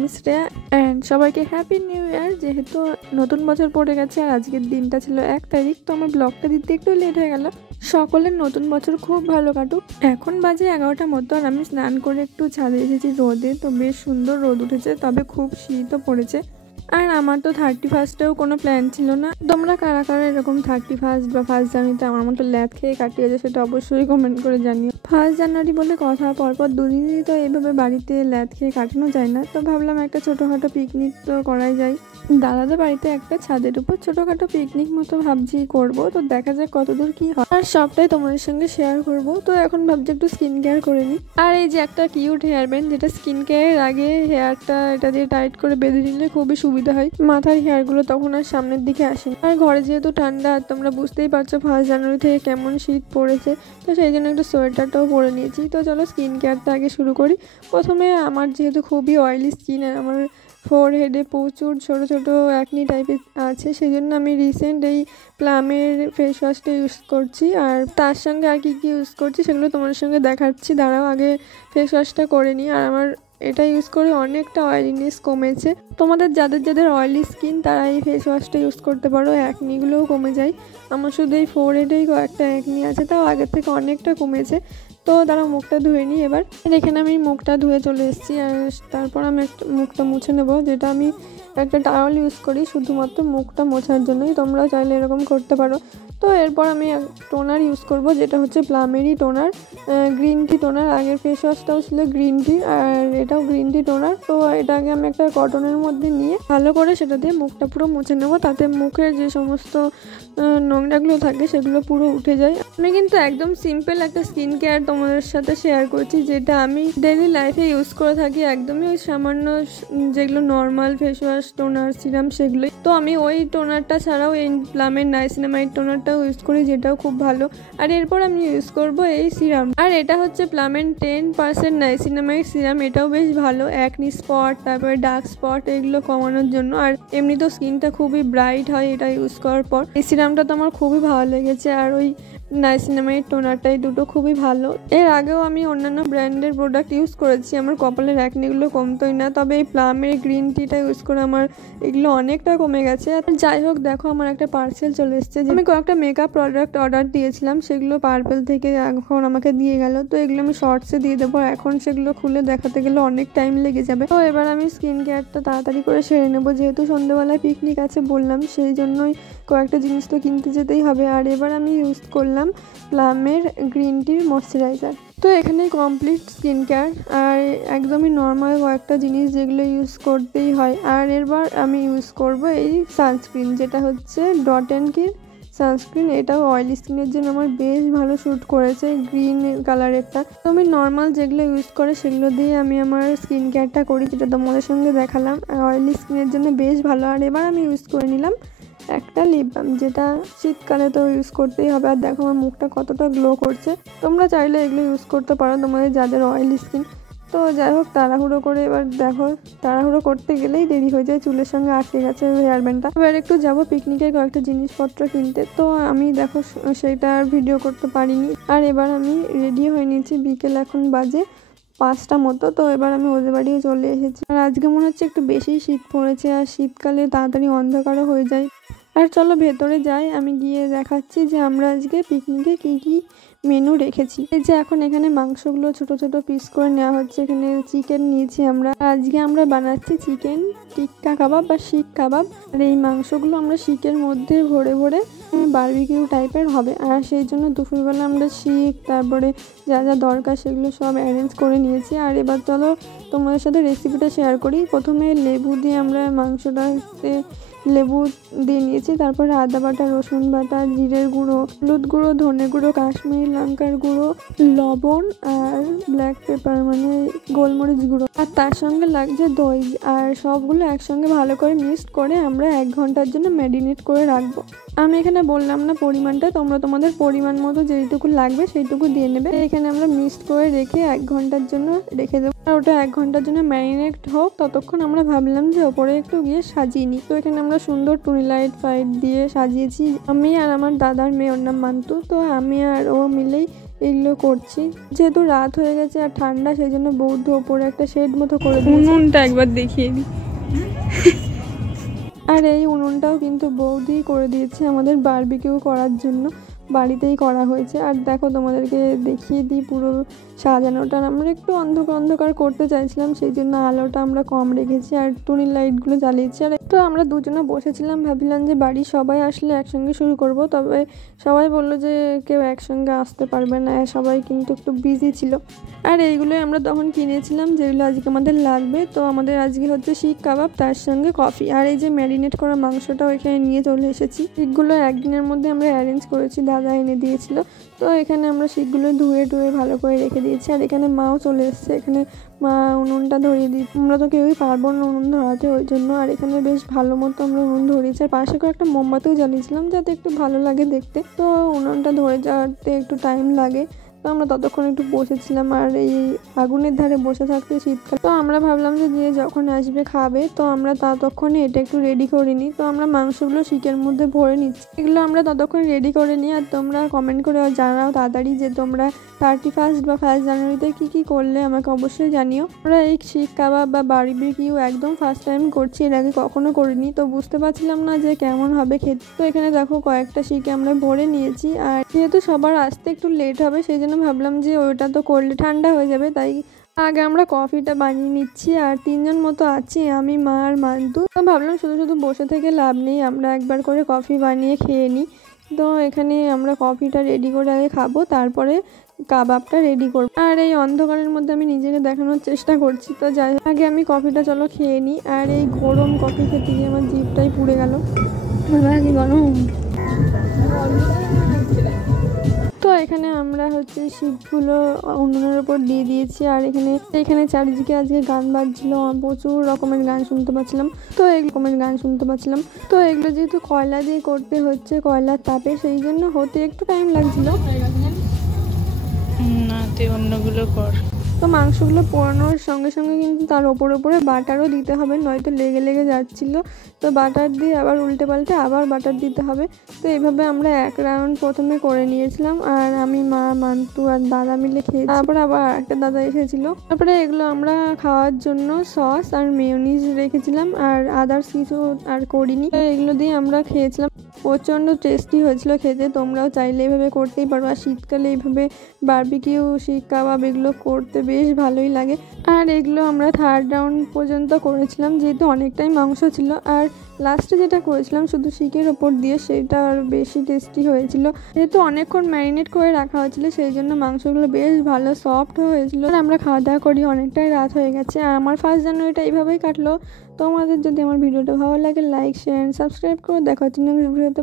আমি শ্রেয়া অ্যান্ড সবাইকে happy new year. যেহেতু নতুন বছর পড়ে গেছে আর আজকের দিনটা ছিল 1 তারিখ, তো আমার ব্লগটা দিতে একটু লেট হয়ে গেল। সকলের নতুন বছর খুব ভালো কাটুক। এখন বাজে 11টার মতো আর আমি স্নান করে একটু ছাদে এসেছি রোদে। তো বেশ সুন্দর রোদ উঠেছে, তবে খুব শীতও পড়েছে। আর আমার তো 31st-এও কোনো প্ল্যান ছিল না। তোমরা কারা কারা এরকম 31 বা 1 জানুয়ারিতে আমার মতো ল্যাদ খেয়ে কাটিয়েছে সেটা অবশ্যই কমেন্ট করে জানিও। 1 জানুয়ারি বলে কথা, পরপর দুদিনই তো এইভাবে বাড়িতে ল্যাদ খেয়ে কাটানো যায় না। তো ভাবলাম একটা ছোটোখাটো পিকনিক তো করাই যায়। দাদাদের বাড়িতে একটা ছাদের উপর ছোটোখাটো পিকনিক মতো ভাবছি করবো। তো দেখা যাক কতদূর কি হয়, আর সবটাই তোমাদের সঙ্গে শেয়ার করব। তো এখন ভাবছি একটু স্কিন কেয়ার করে নিই। আর এই যে একটা কিউট হেয়ার ব্যান্ড, যেটা স্কিন কেয়ারের আগে হেয়ারটা এটা দিয়ে টাইট করে বেঁধে নিলে খুবই সুবিধা হয়, মাথার হেয়ারগুলো তখন আর সামনের দিকে আসে না। আর ঘরে যেহেতু ঠান্ডা, আর তোমরা বুঝতেই পারছো 1 জানুয়ারি থেকে কেমন শীত পড়েছে, তো সেই জন্য একটু সোয়েটারটাও পরে নিয়েছি। তো চলো স্কিন কেয়ারটা আগে শুরু করি। প্রথমে আমার যেহেতু খুবই অয়েলি স্কিন আর আমার ফোরহেডে প্রচুর ছোটো ছোটো অ্যাকনি টাইপের আছে, সেই জন্য আমি রিসেন্ট এই প্লামের ফেস ওয়াশটা ইউজ করছি। আর তার সঙ্গে আর কি ইউজ করছি সেগুলো তোমাদের সঙ্গে দেখাচ্ছি। দাঁড়াও আগে ফেস ওয়াশটা করে নিই। আর আমার এটা ইউজ করে অনেকটা অয়েলিনেস কমেছে। তোমাদের যাদের যাদের অয়েলি স্কিন তারা এই ফেস ওয়াশটা ইউজ করতে পারো, অ্যাকনিগুলোও কমে যায়। আমার শুধু এই ফোরহেডেই কয়েকটা অ্যাকনি আছে, তাও আগের থেকে অনেকটা কমেছে। তো তারা মুখটা ধুয়ে নিই। এবার এখানে আমি মুখটা ধুয়ে চলে এসেছি, আর তারপর আমি একটা মুখটা মুছে নেব, যেটা আমি একটা টাওয়াল ইউজ করি শুধুমাত্র মুখটা মোছার জন্যই। তোমরাও চাইলে এরকম করতে পারো। তো এরপর আমি টোনার ইউজ করব, যেটা হচ্ছে প্লামেরই টোনার, গ্রিন টি টোনার। আগের ফেস ওয়াশটাও ছিল গ্রিন টি, আর এটাও গ্রিন টি টোনার। তো এটাকে আমি একটা কটনের মধ্যে নিয়ে ভালো করে সেটা দিয়ে মুখটা পুরো মুছে নেব, তাতে মুখের যে সমস্ত নোংরাগুলো থাকে সেগুলো পুরো উঠে যায়। আমি কিন্তু একদম সিম্পল একটা স্কিন কেয়ার তোমাদের সাথে শেয়ার করছি, যেটা আমি ডেইলি লাইফে ইউজ করে থাকি। একদমই ওই সামান্য যেগুলো normal face wash, toner, serum সেগুলোই। তো আমি ওই টোনারটা ছাড়াও এই প্লামের নাইসিনামাইড টোনারটাও ইউজ করি, যেটাও খুব ভালো। আর এরপর আমি ইউজ করব এই সিরাম, আর এটা হচ্ছে প্লামের 10% নাইসিনামাইড সিরাম। এটাও বেশ ভালো অ্যাকনি স্পট, তারপরে ডার্ক স্পট এগুলো কমানোর জন্য। আর এমনি তো স্কিনটা খুবই ব্রাইট হয় এটা ইউজ করার পর। এই সিরামটা তো আমার খুবই ভালো লেগেছে, আর ওই নাইসিনামাইড টোনারটাই দুটো খুবই ভালো। এর আগেও আমি অন্যান্য ব্র্যান্ডের প্রোডাক্ট ইউজ করেছি, আমার কপালের অ্যাকনিগুলো কমতোই না। তবে এই প্লামের গ্রিন টিটা ইউজ করে আমার এগুলো অনেকটা কমে গেছে। আর যাই হোক, দেখো আমার একটা পার্সেল চলে এসেছে। আমি কয়েকটা মেকআপ প্রোডাক্ট অর্ডার দিয়েছিলাম, সেগুলো পার্পেল থেকে এখন আমাকে দিয়ে গেল। তো এগুলো আমি শর্টসে দিয়ে দেবো, এখন সেগুলো খুলে দেখাতে গেলে অনেক টাইম লেগে যাবে। তো এবার আমি স্কিন কেয়ারটা তাড়াতাড়ি করে সেরে নেবো, যেহেতু সন্ধ্যেবেলায় পিকনিক আছে বললাম, সেই জন্যই কয়েকটা জিনিস তো কিনতে যেতেই হবে। আর এবার আমি ইউজ করলাম প্লামের গ্রিন টির ময়শ্চারাইজার। তো এখানে কমপ্লিট স্কিন কেয়ার, আর একদমই নর্মাল কয়েকটা জিনিস যেগুলো ইউজ করতেই হয়। আর এরপর আমি ইউজ করব এই সানস্ক্রিন, যেটা হচ্ছে ডট অ্যান্ড কির সানস্ক্রিন। এটাও অয়েলি স্কিনের জন্য আমার বেশ ভালো শ্যুট করেছে, গ্রিন কালারেরটা। তো আমি নর্মাল যেগুলো ইউজ করে সেগুলো দিয়ে আমি আমার স্কিন কেয়ারটা করি, যেটা তোমাদের সঙ্গে দেখালাম। অয়েলি স্কিনের জন্য বেশ ভালো। আর এবার আমি ইউজ করে নিলাম একটা লিপ বাম, যেটা শীতকালে তো ইউজ করতেই হবে। আর দেখো আমার মুখটা কতটা গ্লো করছে। তোমরা চাইলে এগুলো ইউজ করতে পারো তোমাদের যাদের অয়েলি স্কিন। তো যাই হোক, তাড়াহুড়ো করে এবার দেখো, তাড়াহুড়ো করতে গেলেই দেরি হয়ে যায়, চুলের সঙ্গে আটকে গেছে হেয়ার ব্যান্ডটা। এবার একটু যাবো পিকনিকের কয়েকটা জিনিসপত্র কিনতে। তো আমি দেখো সেইটা আর ভিডিও করতে পারিনি। আর এবার আমি রেডি হয়ে নিয়েছি, বিকেল এখন বাজে 5টা মতো। তো এবার আমি ওদের বাড়িও চলে এসেছি। আর আজকে মনে হচ্ছে একটু বেশি শীত পড়েছে, আর শীতকালে তাড়াতাড়ি অন্ধকারও হয়ে যায়। আর চলো ভেতরে যাই, আমি গিয়ে দেখাচ্ছি যে আমরা আজকে পিকনিকে কি কি মেনু রেখেছি। এই যে এখন এখানে মাংসগুলো ছোট ছোট পিস করে নেওয়া হচ্ছে। এখানে চিকেন নিয়েছি আমরা, আজকে আমরা বানাচ্ছি চিকেন টিক্কা কাবাব বা শিক কাবাব। আর এই মাংসগুলো আমরা শিকের মধ্যে ভরে ভরে বারবিকিউ টাইপের হবে। আর সেই জন্য দুপুরবেলা আমরা শিক, তারপরে যা যা দরকার সেগুলো সব অ্যারেঞ্জ করে নিয়েছি। আর এবার চলো তোমাদের সাথে রেসিপিটা শেয়ার করি। প্রথমে লেবু দিয়ে আমরা মাংসটাতে লেবু দিয়ে নিয়েছি, তারপরে আদা বাটা, রসুন বাটা, জিরের গুঁড়ো, হলুদ গুঁড়ো, ধনে গুঁড়ো, কাশ্মীরি লঙ্কার গুঁড়ো, লবণ আর ব্ল্যাক পেপার মানে গোলমরিচ গুঁড়ো, আর তার সঙ্গে লাগছে দই। আর সবগুলো একসঙ্গে ভালো করে মিক্সড করে আমরা 1 ঘন্টার জন্য ম্যারিনেট করে রাখবো। আমি এখানে বললাম না পরিমাণটা, তোমরা তোমাদের পরিমাণ মতো যেইটুকু লাগবে সেইটুকু দিয়ে নেবে। এখানে আমরা মিক্সড করে রেখে 1 ঘন্টার জন্য রেখে দেবো। আর ওটা 1 ঘন্টার জন্য ম্যারিনেট হোক, ততক্ষণ আমরা ভাবলাম যে ওপরে একটু গিয়ে সাজিয়ে নিই। তো এখানে আমরা সুন্দর টুনি লাইট ফাইট দিয়ে সাজিয়েছি। আমি আর আমার দাদার মেয়ে, ওর নাম মান্তু। তো আমি আর ও মিলেই এগুলো করছি। যেহেতু রাত হয়ে গেছে আর ঠান্ডা, সেই জন্য বৌদ্ধ ওপরে একটা শেড মতো করে দিয়েছে। উনুনটা একবার দেখিয়ে দিই। আর এই উনুনটাও কিন্তু বৌদি করে দিয়েছে আমাদের বারবিকিউ করার জন্য, বাড়িতেই করা হয়েছে। আর দেখো তোমাদেরকে দেখিয়ে দিই পুরো সাজানোটা। আমরা একটু অন্ধকার অন্ধকার করতে চাইছিলাম, সেই জন্য আলোটা আমরা কম রেখেছি আর টুনির লাইটগুলো জ্বালিয়েছি। আর তো আমরা দুজনে বসেছিলাম, ভাবলাম যে বাড়ির সবাই আসলে একসঙ্গে শুরু করব, তবে সবাই বললো যে কেউ একসঙ্গে আসতে পারবে না, সবাই কিন্তু একটু বিজি ছিল। আর এইগুলোই আমরা তখন কিনেছিলাম যেগুলো আজকে আমাদের লাগবে। তো আমাদের আজকে হচ্ছে শিক কাবাব, তার সঙ্গে কফি, আর এই যে ম্যারিনেট করা মাংসটাও এখানে নিয়ে চলে এসেছি। শিকগুলো একদিনের মধ্যে আমরা অ্যারেঞ্জ করেছি, দাদা এনে দিয়েছিল। তো এখানে আমরা শিকগুলো ধুয়ে টুয়ে ভালো করে রেখে দিয়েছি। আর এখানে মাও চলে এসছে, এখানে মা উনুনটা ধরিয়ে দিই। আমরা তো কেউই পারবো না উনুন ধরাতে, ওই জন্য। আর এখানে বেশ ভালো মতো আমরা উনুন ধরিয়েছি, আর পাশে করে একটা মোমবাতিও জ্বালিয়েছিলাম যাতে একটু ভালো লাগে দেখতে। তো উনুনটা ধরে যাওয়াতে একটু টাইম লাগে, তো আমরা ততক্ষণ একটু বসেছিলাম। আর এই আগুনের ধারে বসে থাকতে শীতকাল, তো আমরা ভাবলাম যে যখন আসবে খাবে, তো আমরা ততক্ষণে এটা একটু রেডি করে নিই। তো আমরা মাংসগুলো শিকের মধ্যে ভরে নিচ্ছি, এগুলো আমরা ততক্ষণ রেডি করে নিই। আর তোমরা কমেন্ট করে জানাও তাড়াতাড়ি যে তোমরা 31 বা 1 জানুয়ারিতে কী করলে, আমাকে অবশ্যই জানিও। আমরা এই শিক কাবাব বা বারবিকিউ একদম ফার্স্ট টাইম করছি, এর আগে কখনো করিনি, তো বুঝতে পারছিলাম না যে কেমন হবে খেতে। তো এখানে দেখো কয়েকটা শিকে আমরা ভরে নিয়েছি। আর যেহেতু সবার আসতে একটু লেট হবে, সেই জন্য ভাবলাম যে ওটা তো করলে ঠান্ডা হয়ে যাবে, তাই আগে আমরা কফিটা বানিয়ে নিচ্ছি। আর 3 জন মতো আছি, আমি, মা আর মান্তু। তো ভাবলাম শুধু শুধু বসে থেকে লাভ নেই, আমরা একবার করে কফি বানিয়ে খেয়ে নিই। তো এখানে আমরা কফিটা রেডি করে আগে খাবো, তারপরে কাবাবটা রেডি করবো। আর এই অন্ধকারের মধ্যে আমি নিজেকে দেখানোর চেষ্টা করছি। তো যাই হোক, আগে আমি কফিটা চলো খেয়ে নিই। আর এই গরম কফি খেতে গিয়ে আমার জিভটাই পুড়ে গেল, গরম। তো এখানে আমরা হচ্ছে শিকগুলো উনুনের উপর দিয়ে দিয়েছি। আর এখানে চারিদিকে আজকে গান বাজছিল, প্রচুর রকমের গান শুনতে পাচ্ছিলাম। তো এগুলো যেহেতু কয়লা দিয়ে করতে হচ্ছে, কয়লার তাপে, সেই জন্য হতে একটু টাইম লাগছিল। না তুই অন্যগুলো কর। তো মাংসগুলো পোড়ানোর সঙ্গে সঙ্গে কিন্তু তার ওপরে বাটারও দিতে হবে, নয়তো লেগে লেগে যাচ্ছিল। তো বাটার দিয়ে আবার উল্টে পাল্টে আবার বাটার দিতে হবে। তো এইভাবে আমরা 1 রাউন্ড প্রথমে করে নিয়েছিলাম। আর আমি, মা, মান্তু আর দাদা মিলে খেয়েছি। তারপরে আবার একটা দাদা এসেছিল। তারপরে এগুলো আমরা খাওয়ার জন্য সস আর মেয়োনিজ রেখেছিলাম, আর আদার্স কিছু আর করিনি। এগুলো দিয়ে আমরা খেয়েছিলাম, প্রচণ্ড টেস্টি হয়েছিল খেতে। তোমরাও চাইলে এইভাবে করতেই পারো। আর শীতকালে এইভাবে বারবিকিউ, শিক কাবাব এগুলো করতে বেশ ভালোই লাগে। আর এগুলো আমরা 3rd রাউন্ড পর্যন্ত করেছিলাম, যেহেতু অনেকটাই মাংস ছিল। আর লাস্টে যেটা করেছিলাম শুধু শিকের ওপর দিয়ে, সেটা আর বেশি টেস্টি হয়েছিল। যেহেতু অনেকক্ষণ ম্যারিনেট করে রাখা হয়েছিল, সেই জন্য মাংসগুলো বেশ ভালো সফট হয়েছিল। আর আমরা খাওয়া দাওয়া করি, অনেকটাই রাত হয়ে গেছে। আর আমার 1 জানুয়ারিটা এইভাবেই কাটলো। তোমাদের যদি আমার ভিডিওটা ভালো লাগে, লাইক, শেয়ার, সাবস্ক্রাইব করে দেখা হচ্ছে নেক্সট ভিডিওতে।